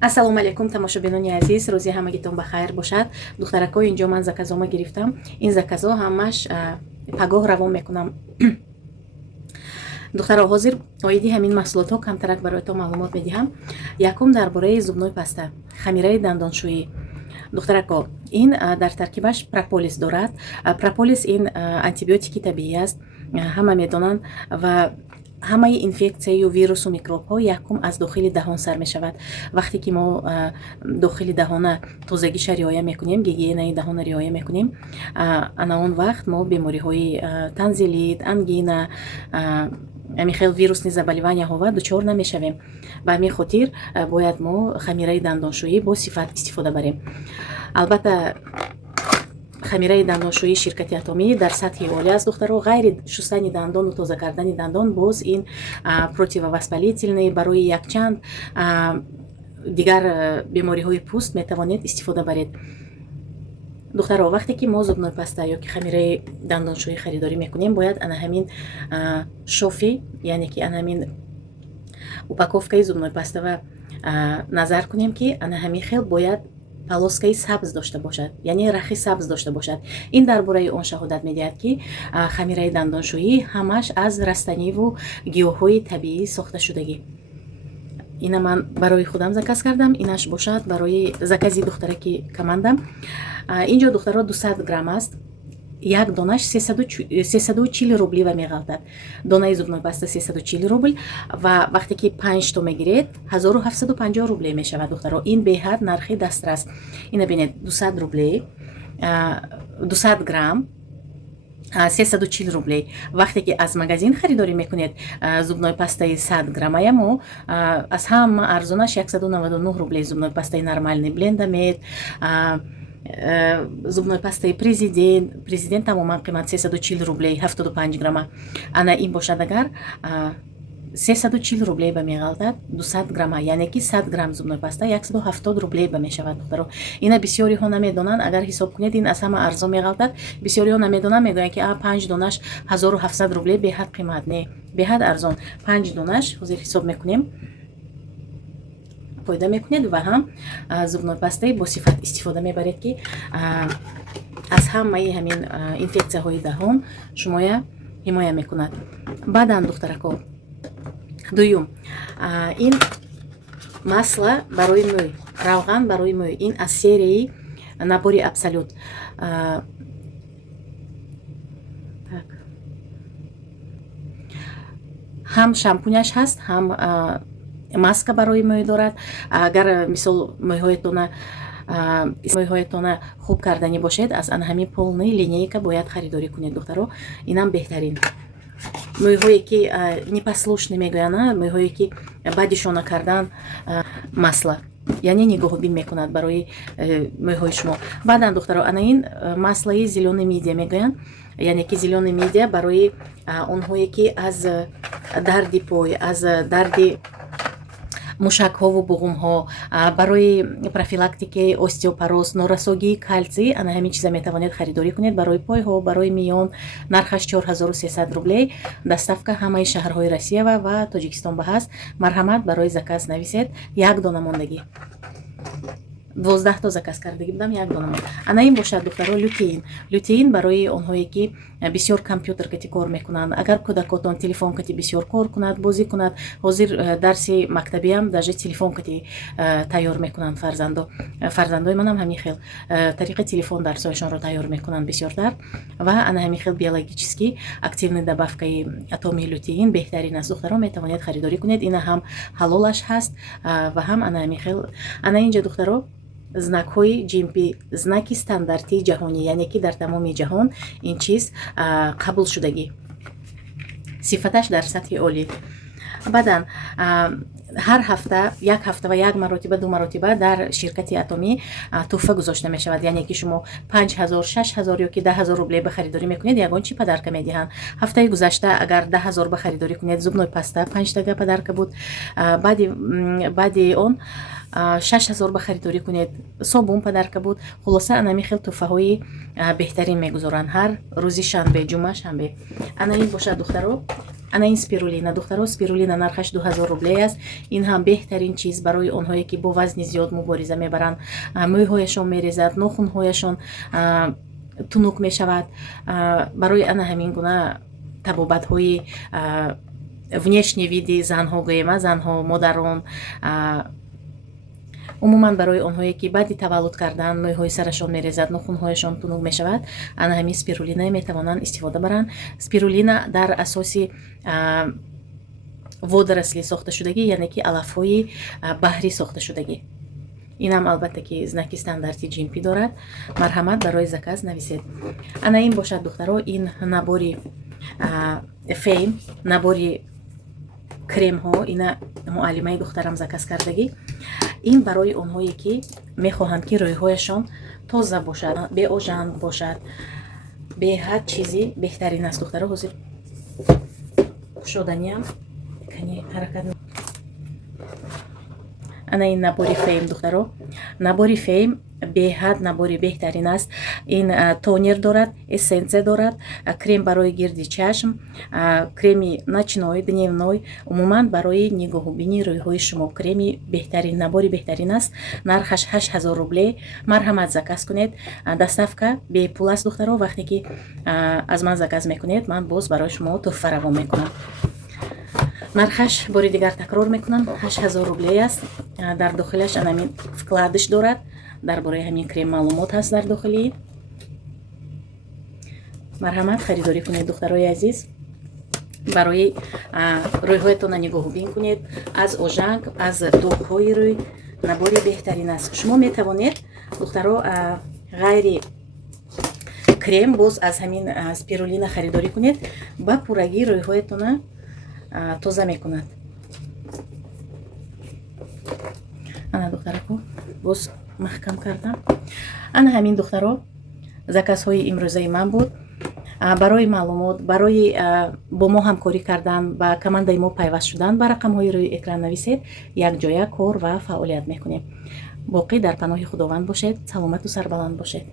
ассалому алайкум тамошобинони азиз, рӯзи ҳамагитон ба хайр бошад. Духтарако, инҷо ман заказома гирифтам. Ин заказо ҳамаш пагоҳ равон мекунам. духтаро, ҳозир оиди ҳамин маҳсулотҳо камтарак бароятон маълумот медиҳам. Якум дар бораи зубной паста, хамираи дандоншӯӣ. духтарако, ин дар таркибаш прополис дорад. Прополис ин антибиотики табиӣ аст, ҳама медонанд ва ҳамаи инфексияю вирусу микробҳо якум аз дохили даҳон сар мешавад. вақте ки мо дохили даҳона тозагиша риоя мекунем, гигиенаи даҳона риоя мекунем, ана он вақт мо бемориҳои танзилит, ангина, амихел вирусни заболеванияҳова дучор намешавем. ба ҳамин хотир бояд мо хамираи дандоншӯӣ бо сифат истифода барем. албатта хамираи дандоншӯии ширкати Атомӣ дар сатҳи олӣ аст. духтаро, ғайри шустани дандону тоза кардани дандон, боз ин противовоспалительный барои якчанд дигар бемориҳои пӯст метавонед истифода баред. духтаро, вақте ки мо зубной паста ё ки хамираи дандоншӯӣ харидорӣ мекунем, бояд ана ҳамин шофи, яъне ки ана ҳамин упаковкаи зубной паста ва назар кунем ки ана ҳамин хел бояд полоскаи сабз дошта бошад, яъне рахи сабз дошта бошад. ин дар бораи он шаҳодат медиҳад ки хамираи дандоншӯӣ ҳамаш аз растаниву гиёҳҳои табиӣ сохта шудагӣ. ина ман барои худам заказ кардам, инаш бошад барои закази духтараки командам. инҷо духтаро 200 грамм аст. як донаш 340 рубли ва меғалтад. донаи зубной паста 340 рубл ва вақте ки 5 то мегиред 1750 рубле мешавад. духтаро, ин беҳад нархи дастрас. ина бинед 200 рубле, 200 грамм 340 рубле. вақте ки аз магазин харидорӣ мекунед зубной пастаи 100 граммая, мо аз ҳама арзонаш 199 рубле зубной пастаи нормальный блендамед, зубной пастаи президент тамоман қимат 340 рубле 75 грамма. ана ин бошад агар 340 рубле ба меғалтад 200 грамма, яъне ки 100 грамм зубной паста 170 рубле ба мешавад. духтаро, ина бисёриҳо намедонанд. агар ҳисоб кунед, ин аз ҳама арзон меғалтад. бисёриҳо намедонанд, мегӯянд ки 5 донаш 1700 рубле, беҳад қимат. Не, беҳад арзон. 5 донаш ҳозир ҳисоб мекунем, пойда мекунед ва ҳам зубной пастаи бо сифат истифода мебаред ки аз ҳамаи ҳамин инфексияҳои даҳон шумоя ҳимоя мекунад. баъдан духтарако, дуюм, ин масла барои мӯй, равған барои мӯй, ин аз серияи набори абсолют. ҳам шампуняш ҳаст, ҳам маска барои мӯй дорад. агар мисол мӯйҳоятона хуб кардани бошед, аз ана ҳамин полный линейка бояд харидорӣ кунед. духтаро, инам беҳтарин. мӯйҳое ки непослушни мегӯянд, мӯйҳое ки бадишона кардан масла, яъне нигоҳубин мекунад барои мӯйҳои шумо. баъдан духтаро, ана ин маслаи зелёни мидия мегӯянд, яъне ки зелёни мидия барои онҳое ки аз дарди пой, аз дарди мушакҳову буғумҳо, барои профилактикаи остеопороз, норасогии калсий, ана ҳамин чиза метавонед харидорӣ кунед барои пойҳо, барои миён. нархаш 4300 рубле. доставка ҳамаи шаҳрҳои Россия ва Тоҷикистон ба ҳаст. марҳамат, барои заказ нависед. як дона мондагӣ. 12 то заказ кардагӣ будам, як дона монд. ана ин бошад духтаро, лютеин. лютеин барои онҳое ки бисёр компютер кати кор мекунанд. агар кӯдакотон телефон кати бисёр кор кунад, бозӣ кунад. ҳозир дарси мактабиам даже телефон кати тайёр мекунанд фарзандои манам ҳамин хел тариқи телефон дарсҳояшонро тайёр мекунанд бисёртар. ва ана ҳамин хел биологически активни добавкаи Атомии лютеин беҳтарин аст. духтаро, метавонед харидорӣ кунед. ина ҳам ҳалолаш ҳаст ва ҳам ана ҳамин хел. ана инҷа духтаро, знакҳои GMP, знаки стандартии ҷаҳонӣ, яъне ки дар тамоми ҷаҳон ин чиз қабул шудагӣ, сифаташ дар сатҳи олӣ. баъдан ҳар ҳафта, як ҳафта ва як маротиба, ду маротиба дар ширкати Атомӣ тӯҳфа гузошта мешавад. яъне ки шумо 5000, 6000 ё ки 10000 рубле ба харидорӣ мекунед, ягон чи падарка медиҳанд. ҳафтаи гузашта агар 10000 ба харидорӣ кунед, зубной паста 5 тага падарка буд. баъди он 6000 ба харидорӣ кунед, собун падарка буд. хулоса ана ҳамин хел тӯҳфаҳои беҳтарин мегузоранд ҳар рӯзи шанбе, ҷумъа, шанбе. ана ин бошад духтаро, ана ин спирулина духтаро, спирулина нархаш 2000 рубле аст. ин ҳам беҳтарин чиз барои онҳое ки бо вазни зиёд мубориза мебаранд, мӯйҳояшон мерезад, нохунҳояшон тунук мешавад. барои ана ҳамин гуна табобатҳои внешни види занҳо гӯем, занҳо, модарон, умуман барои онҳое ки баъди таваллуд кардан мӯйҳои сарашон мерезад, нохунҳояшон тунук мешавад, ана ҳамин спирулина метавонанд истифода баранд. Спирулина дар асоси водоросли сохташудагӣ, яъне ки алафҳои баҳрӣ сохташудагӣ. инам албатта ки знаки стандарти GMP дорад. марҳамат, барои заказ нависед. ана ин бошад духтаро, ин набори фейм, набори кремҳо, ина муаллимаи духтарам заказ кардагӣ. ин барои онҳое ки мехоҳанд ки рӯйҳояшон тоза бошад, беожанг бошад, бе ҳар чизи беҳтарин аст духтаро. ҳозир кушоданиам кани ҳаракат. ана ин набори фейм духтаро, набори фейм беҳад набори беҳтарин аст. ин тонер дорад, эссенсия дорад, крем барои гирди чашм, креми ночной, дневной, умуман барои нигоҳубини рӯйҳои шумо креми беҳтарин, набори беҳтарин аст. нархаш 8000 рубле. марҳамат, заказ кунед. доставка бепул аст духтаро. вақте ки аз ман заказ мекунед, ман боз барои шумо тӯҳфа равон мекунам. нархаш бори дигар такрор мекунам, 8000 рубле аст. дар дохилаш анамин вкладиш дорад. дар бораи ҳамин крем маълумот ҳаст дар дохили. марҳамат, харидорӣ кунед духтарои азиз. барои рӯйҳоятона нигоҳубин кунед, аз ожанг, аз доғҳои рӯй набори беҳтарин аст. шумо метавонед духтаро ғайри крем боз аз ҳамин спирулина харидорӣ кунед. ба пуррагӣ рӯйҳоятона тоза мекунад. ана духтарако боз маҳкам кардам. ана ҳамин духтаро заказҳои имрӯзаи ман буд. барои маълумот, барои бо мо ҳамкорӣ кардан, ба командаи мо пайваст шудан, ба рақамҳои рӯи экран нависед. якҷоя кор ва фаъолият мекунем. боқӣ дар паноҳи худованд бошед. саломату сарбаланд бошед.